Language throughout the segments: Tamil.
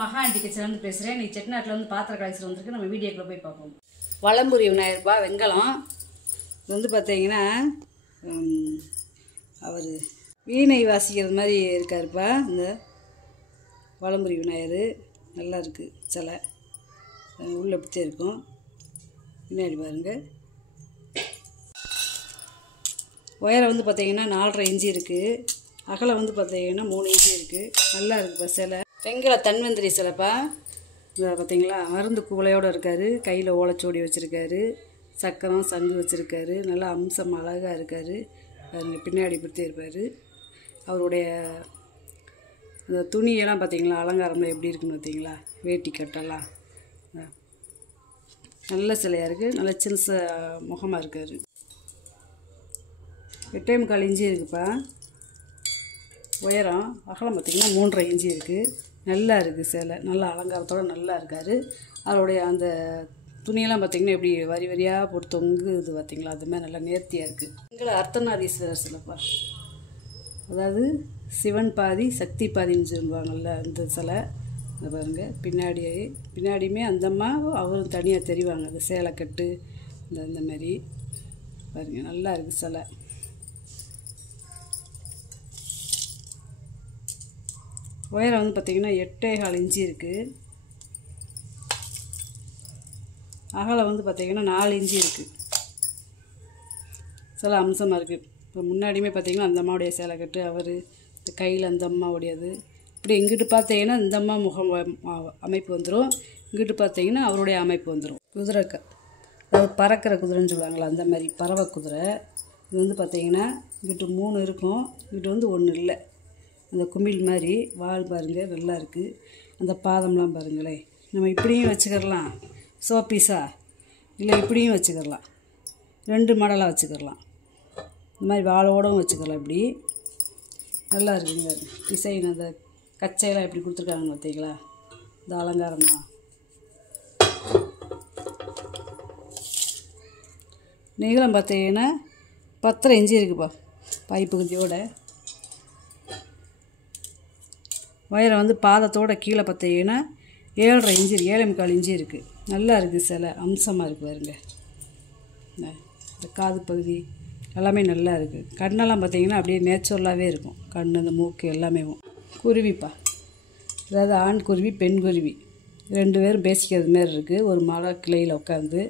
மகா ஆண்டி கிச்சன்லேருந்து பேசுகிறேன். நீ செட்டிநாட்டில் வந்து பாத்திர கலெக்ஷன் வந்துருக்கு. நம்ம வீடியோக்குள்ளே போய் பார்ப்போம். வலம்புரி விநாயகர்பா வெங்கலம். இது வந்து பார்த்தீங்கன்னா அவர் வீணை வாசிக்கிறது மாதிரி இருக்காருப்பா. இந்த வலம்புரி விநாயகர் நல்லா இருக்குது. சிலை உள்ளே பிடிச்சே இருக்கும். பின்னாடி பாருங்கள். உயரம் வந்து பார்த்தீங்கன்னா 4.5 இன்ச்சு இருக்குது. அகலம் வந்து பார்த்தீங்கன்னா 3 இன்ச்சு இருக்குது. நல்லா இருக்குப்பா சிலை. வெங்கல தன்வந்திரி சிலைப்பா. இதை பார்த்தீங்களா, மருந்து குவளையோடு இருக்கார். கையில் ஓலைச்சோடி வச்சுருக்காரு. சக்கரம் சங்கு வச்சுருக்காரு. நல்லா அம்சம் அழகாக இருக்கார். பாருங்கள், பின்னாடி படுத்தி இருப்பார். அவருடைய இந்த துணியெல்லாம் பார்த்தீங்களா, அலங்காரம்லாம் எப்படி இருக்குன்னு பார்த்தீங்களா, வேட்டி கட்டெல்லாம் நல்ல சிலையாக இருக்குது. நல்ல சின்ன முகமாக இருக்கார். 8.25 இன்ச்சு இருக்குப்பா உயரம். அகலம் பார்த்திங்கன்னா 3.5 இன்ச்சு இருக்குது. நல்லா இருக்குது சிலை. நல்லா அலங்காரத்தோடு நல்லா இருக்கார். அவருடைய அந்த துணியெல்லாம் பார்த்திங்கன்னா எப்படி வரி வரியாக போட்டு தொங்குது பார்த்திங்களா, அதுமாதிரி நல்லா நேர்த்தியாக இருக்குது. எங்களை அர்த்தநாரீஸ்வரர் சிலைப்பா. அதாவது சிவன் பாதி சக்தி பாதின்னு சொல்லுவாங்கள்ல, அந்த சிலை. அதை பாருங்கள். பின்னாடியுமே அந்தம்மா அவரும் தனியாக தெரிவாங்க. அந்த சேலைக்கட்டு இந்த மாதிரி பாருங்கள். நல்லா இருக்குது சிலை. உயரம் வந்து பார்த்திங்கன்னா 8.25 இன்ச்சு இருக்குது. அகலம் வந்து பார்த்திங்கன்னா 4 இன்ச்சு இருக்குது. சில அம்சமாக இருக்குது. இப்போ முன்னாடியுமே பார்த்திங்கன்னா அந்த அம்மாவுடைய சேலை கட்டு, அவர் இந்த கையில் அந்த அம்மாவுடையது. இப்படி இங்கிட்டு பார்த்தீங்கன்னா இந்த அம்மா முகம் அமைப்பு வந்துடும். இங்கிட்டு பார்த்தீங்கன்னா அவருடைய அமைப்பு வந்துடும். குதிரை அதாவது பறக்கிற குதிரைன்னு சொல்லுவாங்களா, அந்த மாதிரி பறவை குதிரை. இது வந்து பார்த்திங்கன்னா இங்கிட்டு 3 இருக்கும். இங்கிட்டு வந்து 1 இல்லை. அந்த குமிழ் மாதிரி வால் பாருங்கள், நல்லா இருக்குது. அந்த பாதம்லாம் பாருங்களேன். நம்ம இப்படியும் வச்சுக்கிறலாம் சோப்பீஸா, இல்லை இப்படியும் வச்சுக்கிறலாம். 2 மாடலாக வச்சுக்கிறலாம். இந்த மாதிரி வாழோடவும் வச்சுக்கலாம். இப்படி நல்லா இருக்குங்க. டிசைன் அந்த கச்சையெல்லாம் எப்படி கொடுத்துருக்காங்க பார்த்தீங்களா, இந்த அலங்காரமாக. நீளம் பார்த்தீங்கன்னா 10.5 இன்ச்சு இருக்குப்பா பைப்பு குந்தியோட. உயரம் வந்து பாதத்தோட கீழே பார்த்தீங்கன்னா 7.5 இன்ச்சு 7.25 இன்ச்சு இருக்குது. நல்லா இருக்குது சிலை. அம்சமாக இருக்குது பாருங்க. இந்த காது பகுதி எல்லாமே நல்லா இருக்குது. கண்ணெல்லாம் பார்த்தீங்கன்னா அப்படியே நேச்சுரலாகவே இருக்கும். கண், இந்த மூக்கு எல்லாமே. குருவிப்பா, அதாவது ஆண் குருவி பெண் குருவி 2 பேரும் பேசிக்கிறது மாரி இருக்குது. ஒரு மலை கிளையில் உட்காந்து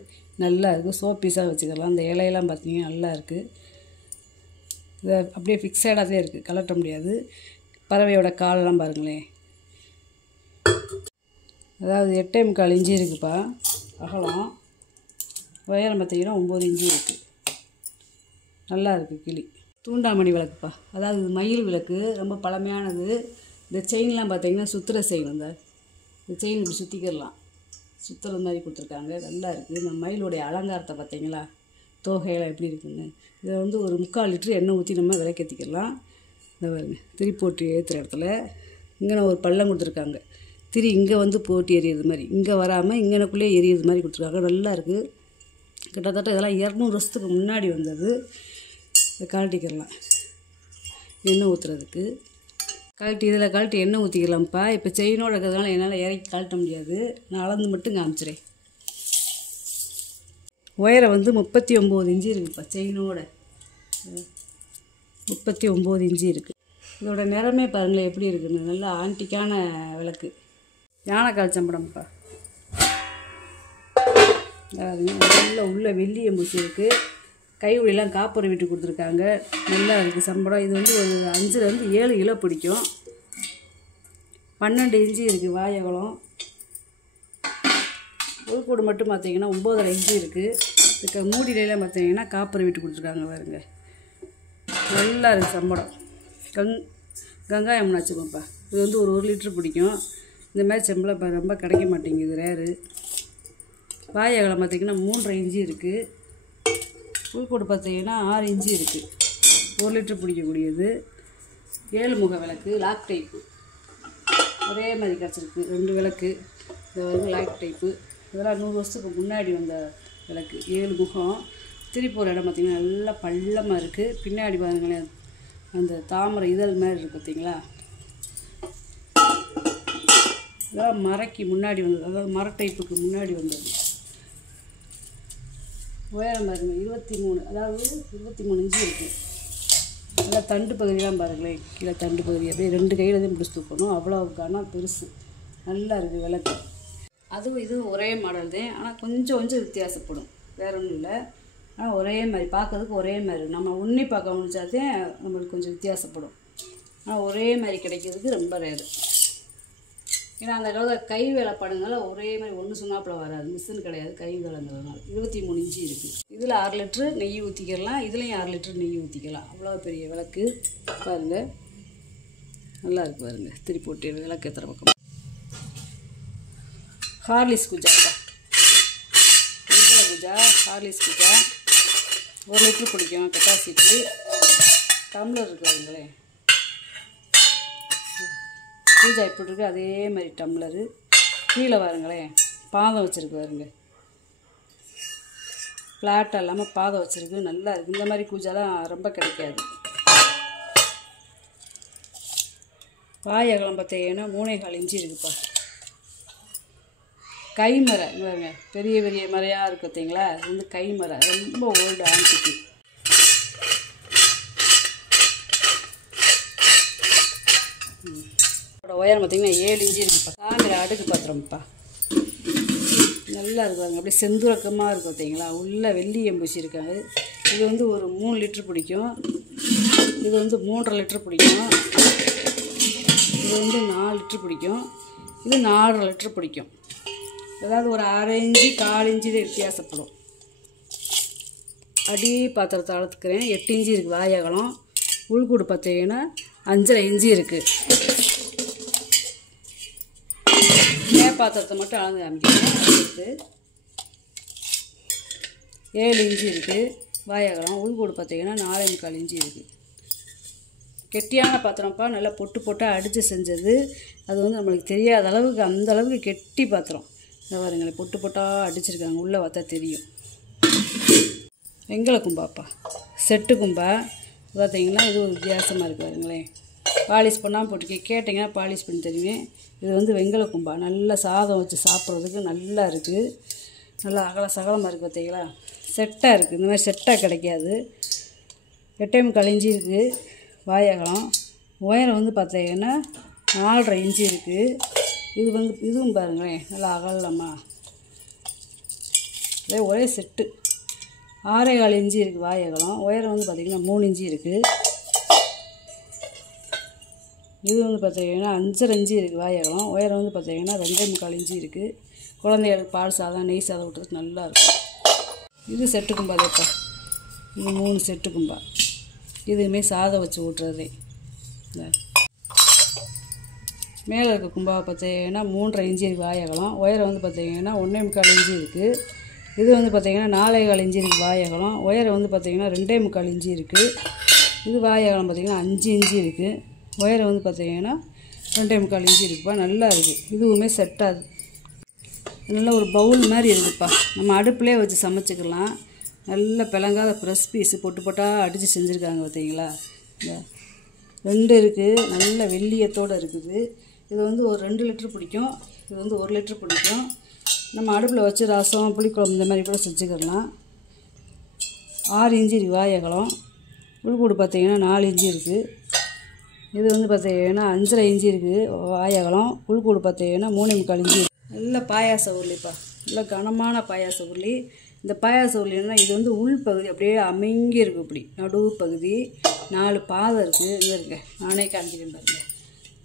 நல்லா இருக்குது. சோப்பீஸாக வச்சுக்கலாம். அந்த இலையெல்லாம் பார்த்தீங்கன்னா நல்லா இருக்குது. இதை அப்படியே ஃபிக்ஸடாகவே இருக்குது, கலட்ட முடியாது. பறவையோட காலெல்லாம் பாருங்களேன். அதாவது 8.25 இன்ச்சு இருக்குப்பா அகலம். உயரம் பார்த்திங்கன்னா 9 இன்ச்சு இருக்குது. நல்லா இருக்குது கிளி. தூண்டாமணி விளக்குப்பா. அதாவது மயில் விளக்கு, ரொம்ப பழமையானது. இந்த செயின்லாம் பார்த்திங்கன்னா சுற்றுற செயின். இந்த செயின் இப்படி சுற்றிக்கிடலாம், சுற்றுற மாதிரி கொடுத்துருக்காங்க. நல்லா இருக்குது. இந்த மயிலுடைய அலங்காரத்தை பார்த்திங்களா, தோகையெல்லாம் எப்படி இருக்குன்னு. இதை வந்து ஒரு 3/4 லிட்டர் எண்ணெய் ஊற்றி நம்ம விளக்கேற்றிக்கலாம். இந்த பாருங்க, திரி போட்டு ஏற்றுற இடத்துல இங்கே ஒரு பள்ளம் கொடுத்துருக்காங்க. திரி இங்கே வந்து போட்டு எரியிறது மாதிரி, இங்கே வராமல் இங்கனக்குள்ளே எரியிறது மாதிரி கொடுத்துருக்காங்க. நல்லா இருக்குது. கிட்டத்தட்ட இதெல்லாம் 200 வருஷத்துக்கு முன்னாடி வந்தது. இதை கழட்டிக்கிறலாம் எண்ணெய் ஊற்றுறதுக்கு. இதில் கழட்டி எண்ணெய் ஊற்றிக்கலாம்ப்பா. இப்போ செயினோடு இருக்கிறதுனால என்னால் இறக்கி கழட்ட முடியாது. நான் அளந்து மட்டும் காமிச்சிறேன். உயரம் வந்து 39 இன்ச்சு இருக்குப்பா. செயினோட 39 இன்ச்சு இருக்குது. இதோட நிறமே பாருங்களேன் எப்படி இருக்குன்னு. நல்லா ஆன்டிக்கான விளக்கு. யானைக்கால் சம்படம்ப்பா. நல்ல உள்ள வெள்ளிய பூசி இருக்குது. கைவிலாம் காப்புரை விட்டு கொடுத்துருக்காங்க. நல்லா இருக்குது சம்படம். இது வந்து ஒரு 5 to 7 கிலோ பிடிக்கும். 12 இன்ச்சு இருக்குது வாயகலம். உள்கூடு மட்டும் பார்த்தீங்கன்னா 9.5 இன்ச்சு இருக்குது. இதுக்கு மூடியிலாம் பார்த்தீங்கன்னா காப்புரை விட்டு கொடுத்துருக்காங்க பாருங்க. நல்லா இருக்குது சம்படம். கங்காயம் வச்சுக்கோப்பா. இது வந்து ஒரு 1 லிட்டர் பிடிக்கும். இந்த மாதிரி செம்பளை ரொம்ப கிடைக்க மாட்டேங்குது, ரேரு. வாயகலம் பார்த்திங்கன்னா 3.5 இன்ச்சு இருக்குது. உள்கூடு பார்த்தீங்கன்னா 6 இன்ச்சு இருக்குது. 1 லிட்டர் பிடிக்கக்கூடியது. 7 முக விளக்கு, லாக் டைப்பு. ஒரே மாதிரி கிடச்சிருக்கு 2 விளக்கு. இது வந்து லாக் டைப்பு. இதெல்லாம் 100 வருஷத்துக்கு முன்னாடி வந்த விளக்கு. 7 முகம். திருப்பூர் இடம் பார்த்திங்கன்னா நல்லா பள்ளமாக இருக்குது. பின்னாடி பாருங்களேன், அந்த தாமரை இதழ் மாதிரி இருக்குது பார்த்தீங்களா. இதெல்லாம் மரக்கு முன்னாடி வந்தது, அதாவது மர டைப்புக்கு முன்னாடி வந்தது. உயரம் பாருங்க 23, அதாவது 23 இன்ச்சு இருக்குது. நல்லா தண்டு பகுதியெலாம் பாருங்களேன், கீழே தண்டு பகுதி அப்படியே 2 கையில் தான் பிடிச்சி தூக்கணும், அவ்வளோ கனம் பெருசு. நல்லா இருக்குது விளக்கு. அதுவும் இதுவும் ஒரே மாடல் தான், ஆனால் கொஞ்சம் கொஞ்சம் வித்தியாசப்படும், வேறு ஒன்றும் இல்லை. ஆனால் ஒரே மாதிரி பார்க்கறதுக்கு ஒரே மாதிரி, நம்ம உன்னி பார்க்க முடிஞ்சாதான் நம்மளுக்கு கொஞ்சம் வித்தியாசப்படும். ஆனால் ஒரே மாதிரி கிடைக்கிறதுக்கு ரொம்ப ரேரு. ஏன்னா அந்த காலத்தில் கை வேலை படுங்களால் ஒரே மாதிரி ஒன்று சொன்னாப்பில் வராது, மிஷின் கிடையாது, கை வேலைங்கிறதுனால. 23 இன்ச்சு இருக்குது. இதில் 6 லிட்ரு நெய் ஊற்றிக்கலாம், இதுலேயும் 6 லிட்ரு நெய் ஊற்றிக்கலாம். அவ்வளோ பெரிய விளக்கு பாருங்கள், நல்லா இருக்கு பாருங்கள். திருப்பி போட்டு விளக்கு எத்தனை பக்கம். ஹார்லிக்ஸ் குஜாப்பா, வெண்கல குஜா, ஹார்லிக்ஸ் குஜா 1 லிட்ரு பிடிக்கும் கெப்பாசிட்டி. டம்ளர் இருக்குதுங்களே, பூஜா எப்படி இருக்குது அதே மாதிரி டம்ளரு. கீழே பாருங்களேன், பாதம் வச்சுருக்கு பாருங்க, ஃப்ளாட்டாக இல்லாமல் பாதம் வச்சுருக்கு, நல்லா இருக்குது. இந்த மாதிரி பூஜாலாம் ரொம்ப கிடைக்காது. வாய் அகலம் பார்த்தீங்கன்னா 3.25 இன்ச்சு இருக்குப்பா. கைமரை பாருங்க, பெரிய பெரிய மரையாக இருக்குது பார்த்தீங்களா, இது வந்து கைமரை, ரொம்ப ஓல்டு ஆன்டிக்கு. உயரம் பார்த்திங்கன்னா 7 இன்ச்சு இருக்குப்பா. தாமிர அடுக்கு பாத்திரம்ப்பா, நல்லா இருக்குவாங்க, அப்படியே செந்துரக்கமாக இருக்கும் பார்த்தீங்களா, உள்ளே வெள்ளி எம்பூசி இருக்காங்க. இது வந்து ஒரு 3 லிட்ரு பிடிக்கும், இது வந்து 3.5 லிட்ரு பிடிக்கும், இது வந்து 4 லிட்ரு பிடிக்கும், இது 4.5 லிட்ரு பிடிக்கும். அதாவது ஒரு 1/2 இன்ச்சு 1/4 இன்ச்சு வித்தியாசப்படும். அடி பாத்திரத்தை அளத்துக்கிறேன், 8 இன்ச்சு இருக்குது வாயகலம். உள்கூடு பார்த்தீங்கன்னா 5.5 இன்ச்சு இருக்குது. பாத்திரத்தை மட்டும் அளந்து காமிக்கிறேன். அடுத்து 7 இன்ச்சு இருக்குது வாயகலம். உள்கூடு பார்த்தீங்கன்னா 4.25 இன்ச்சு இருக்குது. கெட்டியான பாத்திரம்ப்பா, நல்லா பொட்டு பொட்டாக அடித்து செஞ்சது. அது வந்து நம்மளுக்கு தெரியாத அளவுக்கு, அந்த அளவுக்கு கெட்டி பாத்திரம். இந்த பாருங்களேன், பொட்டு பொட்டாக அடிச்சிருக்காங்க, உள்ளே பார்த்தா தெரியும். வெங்கல கும்பாப்பா, செட்டு கும்பா பார்த்தீங்கன்னா இது ஒரு வித்தியாசமாக இருக்குது பாருங்களேன். பாலிஷ் பண்ணாமல் போட்டு கேட்டிங்கன்னா பாலிஷ் பண்ணி தருவேன். இது வந்து வெங்கல கும்பா, நல்லா சாதம் வச்சு சாப்பிட்றதுக்கு நல்லா இருக்குது, நல்லா அகல சகலமாக இருக்குது பார்த்தீங்களா. செட்டாக இருக்குது, இந்த மாதிரி செட்டாக கிடைக்காது. 8.25 இன்ச்சு இருக்குது வாயகலம். உயரம் வந்து பார்த்தீங்கன்னா 4.5 இன்ச்சு இருக்குது. இது வந்து இதுவும் பாருங்களேன், நல்லா அகலமாக அதே ஒரே செட்டு. 6.25 இன்ச்சு இருக்குது வாயகலம். உயரம் வந்து பார்த்திங்கன்னா 3 இன்ச்சு இருக்குது. இது வந்து பார்த்தீங்கன்னா 5.5 இன்ச்சு இருக்குது வாயகலம். உயரம் வந்து பார்த்தீங்கன்னா 2.25 இன்ச்சு இருக்குது. குழந்தைகளுக்கு பால் சாதம் நெய் சாதம் விட்டுறதுக்கு நல்லாயிருக்கும். இது செட்டு கும்பாதேப்பா, இது 3 செட்டு கும்பா. இதுவுமே சாதம் வச்சு ஊட்டுறதே. மேலே இருக்க கும்பாவை பார்த்தீங்கன்னா 3.5 இன்ச்சு இருக்குது வாயகலம். உயரம் வந்து பார்த்தீங்கன்னா 1.25 இன்ச்சு இருக்குது. இது வந்து பார்த்தீங்கன்னா 4.25 இன்ச்சு இருக்குது வாயகலம். உயரம் வந்து பார்த்தீங்கன்னா 2.25 இன்ச்சு இருக்குது. இது வாயகலம் பார்த்தீங்கன்னா 5 இன்ச்சு இருக்குது. உயரம் வந்து பார்த்தீங்கன்னா 2.25 இன்ச்சு இருக்குப்பா, நல்லா இருக்குது. இதுவுமே செட்டாகுது, நல்ல ஒரு பவுல் மாதிரி இருக்குதுப்பா. நம்ம அடுப்புலேயே வச்சு சமைச்சிக்கலாம். நல்ல பிளங்காத ப்ரெஸ் பீஸு பொட்டு பொட்டாக அடித்து செஞ்சுருக்காங்க பார்த்தீங்களா. இந்த 2 இருக்குது, நல்ல வெள்ளியத்தோடு இருக்குது. இது வந்து ஒரு 2 லிட்ரு பிடிக்கும், இது வந்து 1 லிட்ரு பிடிக்கும். நம்ம அடுப்பில் வச்சு ரசம் புளிக்குழம்பு இந்த மாதிரி கூட செஞ்சுக்கலாம். 6 இன்ச்சு இருக்குது வாயகலம். உள்கூடு பார்த்தீங்கன்னா 4 இன்ச்சு இருக்குது. இது வந்து பார்த்தீங்கன்னா 5.5 இன்ச்சு இருக்குது வாயகலம். உள்கூடு பார்த்தீங்கன்னா 3.25 இன்ச்சு. நல்ல பாயாச உருளிப்பா, நல்ல கனமான பாயாச உருளி. இந்த பாயாச உருளின்னா இது வந்து உள் பகுதி அப்படியே அமைங்கி இருக்குது, இப்படி நடுவு பகுதி 4 பாதம் இருக்குது. இங்கே இருக்க நானே காமிக்கிறேன் பாருங்க.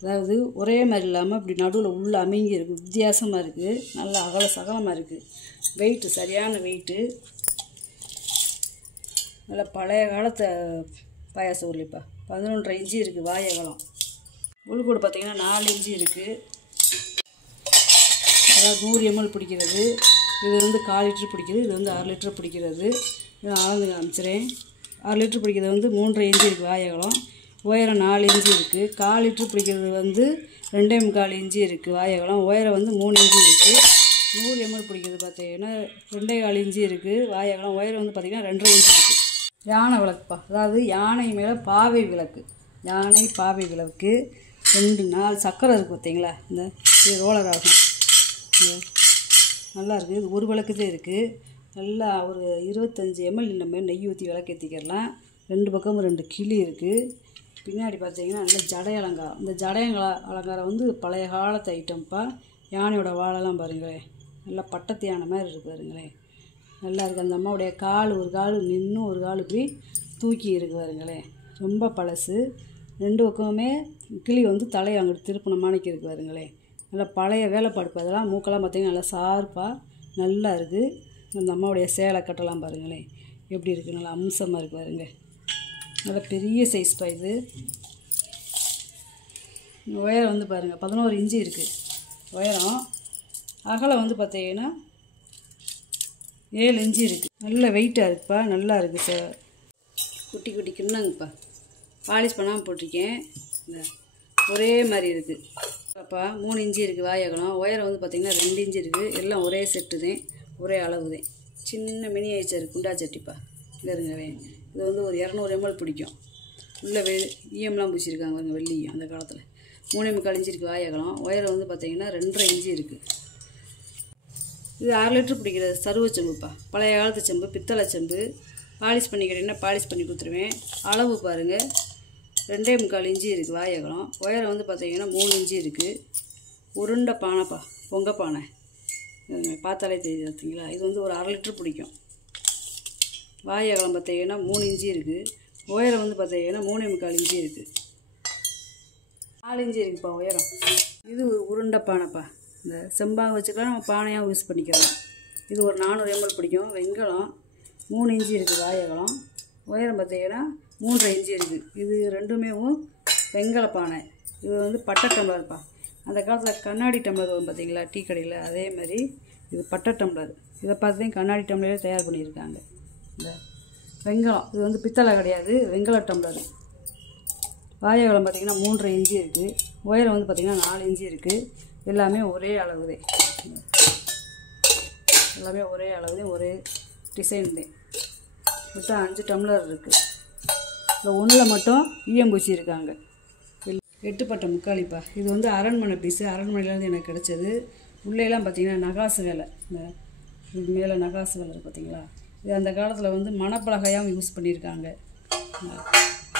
அதாவது ஒரே மாதிரி இல்லாமல் இப்படி நடுவில் உள்ள அமைங்கி இருக்குது, வித்தியாசமாக இருக்குது, நல்லா அகல சகலமாக இருக்குது. வெயிட்டு சரியான வெயிட்டு, நல்ல பழைய காலத்து பாயாச உருளிப்பா. 11.5 இன்ச்சு இருக்குது வாயகலம். உள்கூடு பார்த்திங்கன்னா 4 இன்ச்சு இருக்குது. அதாவது 100 ml பிடிக்கிறது. இது வந்து 1/4 லிட்ரு பிடிக்கிறது, இது வந்து 6 லிட்ரு பிடிக்கிறது. இது அளந்து காமிச்சிறேன். 6 லிட்ரு பிடிக்கிறது வந்து 3.5 இன்ச்சு இருக்குது வாயகலம். உயரம் 4 இன்ச்சு இருக்குது. 1/4 லிட்ரு பிடிக்கிறது வந்து 2.25 இன்ச்சு இருக்குது வாயகலம். உயரம் வந்து 3 இன்ச்சு இருக்குது. 100 ml பிடிக்கிறது பார்த்தீங்கன்னா 2.25 இன்ச்சு இருக்குது வாயகலம். உயரம் வந்து பார்த்திங்கன்னா 2.5 இன்ச்சு இருக்குது. யானை விளக்குப்பா, அதாவது யானை மேலே பாவை விளக்கு, யானை பாவை விளக்கு. 4 சக்கரை இருக்குது பார்த்தீங்களா. இந்த இது ரோலர் ஆகும். நல்லா இருக்குது. இது ஒரு விளக்குதே இருக்குது. நல்லா ஒரு 25 ml நம்ம நெய் ஊற்றி விளக்கேற்றிக்கிறலாம். 2 பக்கமும் 2 கிளி இருக்குது. பின்னாடி பார்த்தீங்கன்னா நல்ல ஜடை அலங்காரம். இந்த ஜடை அலங்காரம் வந்து பழைய காலத்து ஐட்டம்ப்பா. யானையோட வாழெல்லாம் பாருங்களேன், நல்லா பட்டத்து யானை மாதிரி இருக்குது பாருங்களேன். நல்லா இருக்குது. அந்த அம்மாவுடைய கால் ஒரு கால் நின்று ஒரு கால் இப்படி தூக்கி இருக்கு பாருங்களேன். ரொம்ப பழசு. 2 பக்கமுமே கிளி வந்து தலையை அங்கிட்டு திருப்பின மாணிக்கு இருக்குது பாருங்களேன். நல்லா பழைய வேலைப்பாடு. அதெல்லாம் மூக்கெல்லாம் பார்த்திங்கன்னா நல்லா ஷார்ப்பாக நல்லா இருக்குது. அந்த அம்மாவுடைய சேலை கட்டலாம் பாருங்களேன் எப்படி இருக்குது, நல்லா அம்சமாக இருக்குது பாருங்க. நல்லா பெரிய சைஸ்ப்பா இது. உயரம் வந்து பாருங்கள் 11 இன்ச்சு இருக்குது உயரம். அகலம் வந்து பார்த்தீங்கன்னா 7 இன்ச்சு இருக்குது. நல்ல வெயிட்டாக இருக்குப்பா, நல்லா இருக்குது சார். குட்டி குட்டி கிண்ணங்கப்பா, பாலிஷ் பண்ணாமல் போட்டிருக்கேன். இந்த ஒரே மாதிரி இருக்குது அப்பா. 3 இன்ச்சு இருக்குது வாயகலம். உயரம் வந்து பார்த்திங்கன்னா 2 இன்ச்சு இருக்குது. எல்லாம் ஒரே செட்டு தான், ஒரே அளவு தான். சின்ன மினியேச்சர் குண்டா சட்டிப்பா. இருங்கவே இது வந்து ஒரு 200 ml பிடிக்கும். உள்ளே ஈயம்லாம் பூசியிருக்காங்க பாருங்க, வெள்ளியும் அந்த காலத்தில். 3.25 இன்ச்சு இருக்குது வாயகலம். உயரம் வந்து பார்த்திங்கன்னா 2.5 இன்ச்சு இருக்குது. இது 6 லிட்டர் பிடிக்கிற சருவ செம்புப்பா. பழைய காலத்து செம்பு, பித்தளை செம்பு. பாலிஷ் பண்ணி கேட்டிங்கன்னா பாலிஷ் பண்ணி கொடுத்துருவேன். அளவு பாருங்கள் 2.25 இன்ச்சு இருக்குது வாயகலம். உயரம் வந்து பார்த்திங்கன்னா 3 இன்ச்சு இருக்குது. உருண்டை பானைப்பா, பொங்க பானை. பார்த்தாலே தெரியுது பார்த்தீங்களா. இது வந்து ஒரு 1/2 லிட்டர் பிடிக்கும். வாயகலம் பார்த்திங்கன்னா 3 இன்ச்சு இருக்குது. உயரம் வந்து பார்த்திங்கன்னா 3.25 இன்ச்சு இருக்குது. 4 இன்ச்சு இருக்குப்பா உயரம். இது ஒரு உருண்டை பானைப்பா. இந்த செம்பாக வச்சுக்கலாம், நம்ம பானையாக யூஸ் பண்ணிக்கலாம். இது ஒரு 400 ml பிடிக்கும். வெண்கலம் 3 இன்ச்சு இருக்குது வாயகலம். உயரம் பார்த்திங்கன்னா 3.5 இன்ச்சு இருக்குது. இது ரெண்டுமே வெண்கல பானை. இது வந்து பட்டை டம்ளர்ப்பா. அந்த காலத்தில் கண்ணாடி டம்ளர் வரும் பார்த்தீங்களா டீ கடையில், அதே மாதிரி இது பட்டை டம்ளர். இதை பார்த்து தான் கண்ணாடி டம்ளரே தயார் பண்ணியிருக்காங்க. இந்த வெண்கலம் இது வந்து பித்தளை கிடையாது, வெண்கல டம்ளர். வாயகலம் பார்த்திங்கன்னா 3.5 இன்ச்சு இருக்குது. உயரம் வந்து பார்த்திங்கன்னா 4 இன்ச்சு இருக்குது. எல்லாமே ஒரே அளவு தான். எல்லாமே ஒரே அளவு தான், ஒரே டிசைன் தான். மொத்தம் 5 டம்ளர் இருக்குது. இந்த ஒன்றில் மட்டும் ஈயம் பூசி இருக்காங்க. 8 பட்டை முக்காலிப்பா. இது வந்து அரண்மனை பீஸு. அரண்மனையிலேருந்து எனக்கு கிடச்சது. உள்ளேலாம் பார்த்திங்கன்னா நகாசு வேலை. இந்த இது மேலே நகாசு வேலை பார்த்திங்களா. இது அந்த காலத்தில் வந்து மணப்பலகையாகவும் யூஸ் பண்ணியிருக்காங்க.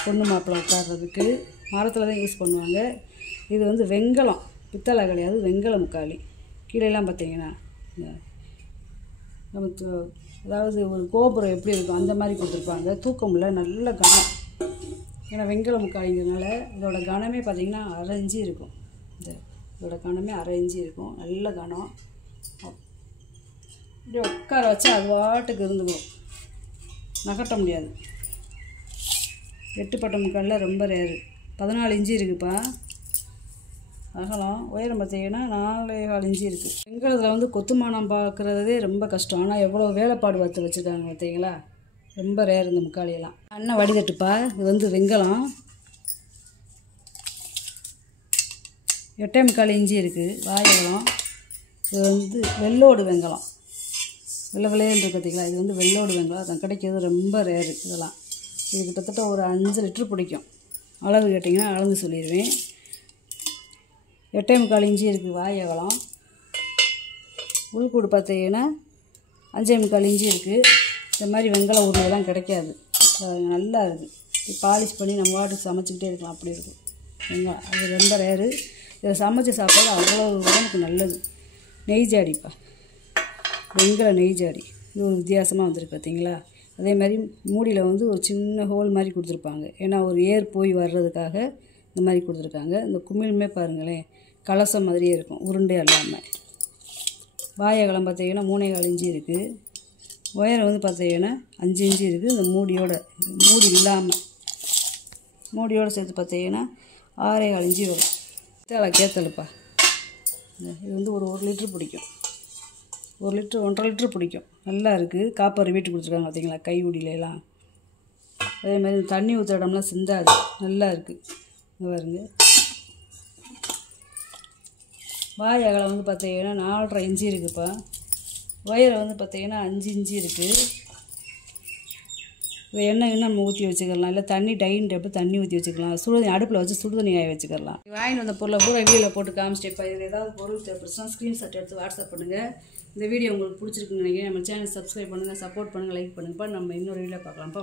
பொண்ணு மாப்பிள்ளை உட்காடுறதுக்கு மரத்தில் தான் யூஸ் பண்ணுவாங்க. இது வந்து வெண்கலம், பித்தளை கிடையாது, வெண்கல முக்காலி. கீழேலாம் பார்த்திங்கன்னா நமக்கு அதாவது ஒரு கோபுரம் எப்படி இருக்கும் அந்த மாதிரி கொடுத்துருப்பாங்க. தூக்கமில்ல, நல்ல கனம். ஏன்னா வெண்கல முக்காலிங்கிறதுனால இதோட கனமே பார்த்திங்கன்னா 1/2 இன்ச்சு இருக்கும். இதோட கனமே 1/2 இன்ச்சு இருக்கும். நல்ல கனம். இப்படி உட்கார வச்சா அது வாட்டுக்கு இருந்துக்கும், நகட்ட முடியாது. 8 பட்டை முக்காலில் ரொம்ப ரேரு. 14 இன்ச்சு இருக்குதுப்பா அகலம். உயரம் பார்த்திங்கன்னா 4.25 இன்ச்சு இருக்குது. வெண்கலத்தில் வந்து கொத்துமானம் பார்க்குறதே ரொம்ப கஷ்டம். ஆனால் எவ்வளோ வேலைப்பாடு பார்த்து வச்சுருக்காங்க பார்த்தீங்களா. ரொம்ப ரேர் இந்த முக்காலியெல்லாம். அண்ணன் வடிதட்டுப்பா. இது வந்து வெண்கலம். 8.25 இன்ச்சு இருக்குது வாயகலம். இது வந்து வெள்ளோடு வெண்கலம். வெள்ளை வெள்ளையல் இருக்குது பார்த்தீங்களா. இது வந்து வெள்ளோடு வெண்கலம். அது கிடைக்கிறது ரொம்ப ரேரு. இதெல்லாம் இது கிட்டத்தட்ட ஒரு 5 லிட்டர் பிடிக்கும். அளவு கேட்டிங்கன்னா அளந்து சொல்லிடுவேன். 8.25 இன்ச்சு இருக்குது வாயகலம். உள்கூடு பார்த்தீங்கன்னா 5.25 இன்ச்சு இருக்குது. இந்த மாதிரி வெண்கல உருளையெல்லாம் கிடைக்காது. நல்லா இருக்குது. பாலிஷ் பண்ணி நம்ம வாட்டுக்கு சமைச்சிக்கிட்டே இருக்கலாம், அப்படி இருக்கும் வெங்காயம். அது ரொம்ப ரேரு. இதை சமைச்சு சாப்பிட்றது அவ்வளோ உடம்புக்கு நல்லது. நெய் ஜாடிப்பா, வெண்கல நெய் ஜாடி. இது ஒரு வித்தியாசமாக வந்துருக்கு பார்த்தீங்களா. அதே மாதிரி மூடியில் வந்து ஒரு சின்ன ஹோல் மாதிரி கொடுத்துருப்பாங்க. ஏன்னா ஒரு ஏர் போய் வர்றதுக்காக இந்த மாதிரி கொடுத்துருக்காங்க. இந்த குமிழுமே பாருங்களேன், கலசம் மாதிரியே இருக்கும், உருண்டை இல்லாமல். வாயகலம் பார்த்தீங்கன்னா 3.25 இன்ச்சு இருக்குது. உயரம் வந்து பார்த்தீங்கன்னா 5 இன்ச்சு இருக்குது. இந்த மூடி இல்லாமல் மூடியோடு சேர்த்து பார்த்தீங்கன்னா 6.25 இன்ச்சு வரும். தேலை கேத்தலுப்பா. இது வந்து ஒரு 1 லிட்டர் பிடிக்கும். 1 லிட்டர் 1.5 லிட்டர் பிடிக்கும். நல்லா இருக்குது. காப்பர் வீட்டு கொடுத்துருக்காங்க பார்த்தீங்களா, கை உடியிலலாம். அதே மாதிரி தண்ணி ஊற்றுற இடம்லாம் சிந்தாது, நல்லா இருக்குது. பாருங்க. வாய் அகலம் வந்து பார்த்தீங்கன்னா 4.5 இன்ச்சு இருக்குதுப்பா. ஒயர் வந்து பார்த்தீங்கன்னா 5 இன்ச்சு இருக்குது. இப்போ எண்ணெய் நம்ம ஊற்றி வச்சுக்கலாம், இல்லை தண்ணி டைன் டப்பு தண்ணி ஊற்றி வச்சுக்கலாம், சுடுதண்ணி அடுப்பில் வச்சு சுடுதண்ணி ஆய வச்சுக்கலாம். வாங்கிட்டு வந்த பொருளை பூரா வீடியோவில் போட்டு காமிச்சிட்டு இப்போ இதில் ஏதாவது பொருள் தேவைப்படுச்சுன்னா ஸ்க்ரீன்ஷாட் எடுத்து வாட்ஸ்அப் பண்ணுங்கள். இந்த வீடியோ உங்களுக்கு பிடிச்சிருக்குன்னு நினைக்கிறேன். நம்ம சேனல் சப்ஸ்கிரைப் பண்ணுங்கள், சப்போர்ட் பண்ணுங்கள், லைக் பண்ணுங்கப்பா. நம்ம இன்னொரு வீடியோ பார்க்கலாம்ப்பா.